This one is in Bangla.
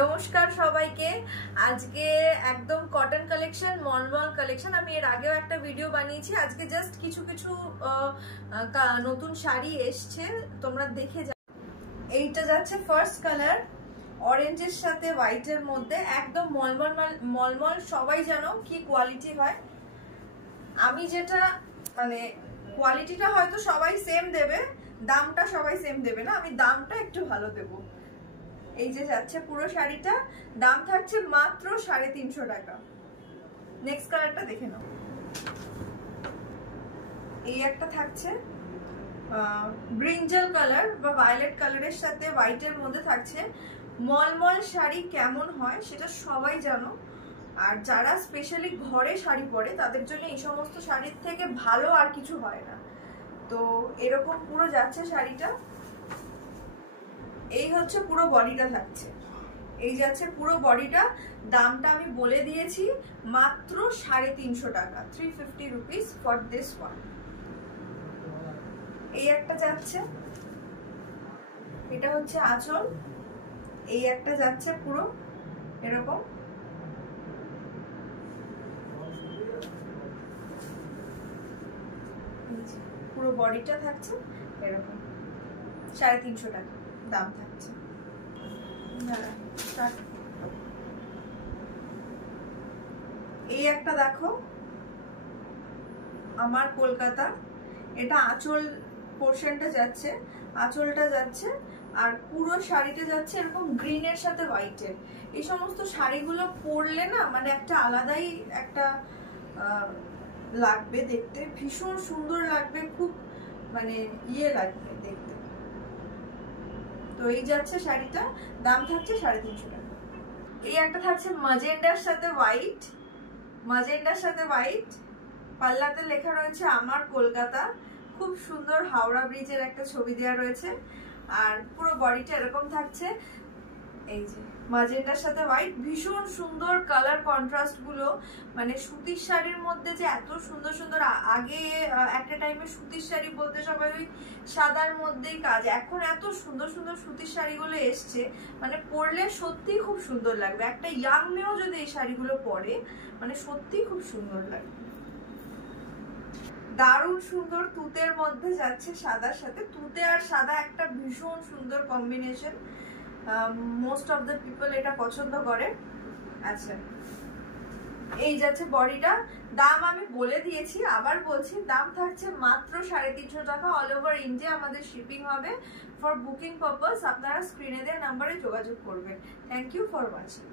নমস্কার সবাইকে। আজকে একদম কটন কালেকশন, মলমল কালেকশন। আমি এর আগেও একটা ভিডিও বানিয়েছি। আজকে জাস্ট কিছু কিছু নতুন শাড়ি এসছে, তোমরা দেখে যাও। এইটা যাচ্ছে ফার্স্ট কালার, অরেঞ্জের সাথে হোয়াইটের মধ্যে, একদম মলমল মলমল। সবাই জানো কি কোয়ালিটি হয়। আমি যেটা মানে কোয়ালিটিটা হয়তো সবাই সেম দেবে, দামটা সবাই সেম দেবে না, আমি দামটা একটু ভালো দেবো। এই যে যাচ্ছে পুরো শাড়িটা, দাম থাকছে মাত্র 350 টাকা। নেক্সট কালারটা দেখে নাও। এই একটা থাকছে ব্রিঞ্জাল কালার বা ভায়োলেট কালারের সাথে হোয়াইটের মধ্যে থাকছে। মলমল শাড়ি কেমন হয় সেটা সবাই জানো, আর যারা স্পেশালি ঘরে শাড়ি পরে তাদের জন্য এই সমস্ত শাড়ির থেকে ভালো আর কিছু হয় না। তো এরকম পুরো যাচ্ছে শাড়িটা। এই হচ্ছে পুরো বডিটা থাকছে, এই যাচ্ছে পুরো বডিটা। দামটা আমি বলে দিয়েছি, মাত্র 350 টাকা, 350 রুপিস ফর দিস ওয়ান। এই একটা যাচ্ছে, এটা হচ্ছে আঁচল। এই একটা যাচ্ছে পুরো এরকম, পুরো বডিটা থাকছে এরকম, 350 টাকা দাম থাকছে। এই একটা দেখো, আমার কলকাতা। এটা আঁচল পোর্শনটা যাচ্ছে, আঁচলটা যাচ্ছে, আর পুরো শাড়িটা যাচ্ছে এরকম গ্রিনের সাথে হোয়াইটের। এই সমস্ত শাড়িগুলো পরলে না মানে একটা আলাদাই একটা লাগবে দেখতে, ভীষণ সুন্দর লাগবে, খুব মানে ইয়ে লাগবে দেখতে। তো এই যাচ্ছে শাড়িটা, দাম থাকছে 350 টাকা। এই একটা থাকছে ম্যাজেন্ডার সাথে হোয়াইট, ম্যাজেন্ডার সাথে হোয়াইট, পাল্লাতে লেখা রয়েছে আমার কলকাতা। খুব সুন্দর হাওড়া ব্রিজের একটা ছবি দেওয়া রয়েছে, আর পুরো বডিটা এরকম থাকছে। এই যে ম্যাজেন্ডার সাথে হোয়াইট, ভীষণ সুন্দর কালার কন্ট্রাস্ট গুলো। মানে সুতির শাড়ির মধ্যে যে এত সুন্দর সুন্দর, আগে একটা টাইমে সুতির শাড়ি বলতে সবাই ওই সাদার মধ্যেই কাজ, এখন এত সুন্দর সুন্দর সুতির শাড়িগুলো এসছে, মানে পরলে সত্যি খুব সুন্দর লাগবে। একটা ইয়াং মেয়েও যদি এই শাড়িগুলো পরে মানে সত্যি খুব সুন্দর লাগবে। দারুণ সুন্দর তুতের মধ্যে যাচ্ছে সাদার সাথে, তুতে আর সাদা একটা ভীষণ সুন্দর combination. Most of the people এটা পছন্দ করে। আচ্ছা, এই যাচ্ছে বডিটা, দাম আমি বলে দিয়েছি, আবার বলছি, দাম থাকছে মাত্র 350 টাকা। অল ওভার ইন্ডিয়া আমাদের শিপিং হবে। ফর বুকিং পারপাস আপনারা স্ক্রিনে দেওয়া নাম্বারে যোগাযোগ করবেন। Thank you for watching.